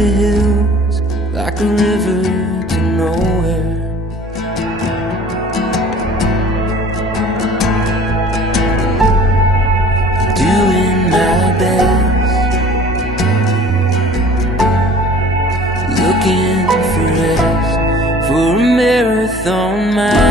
the hills like a river to nowhere. Doing my best, looking for rest, for a marathon mind.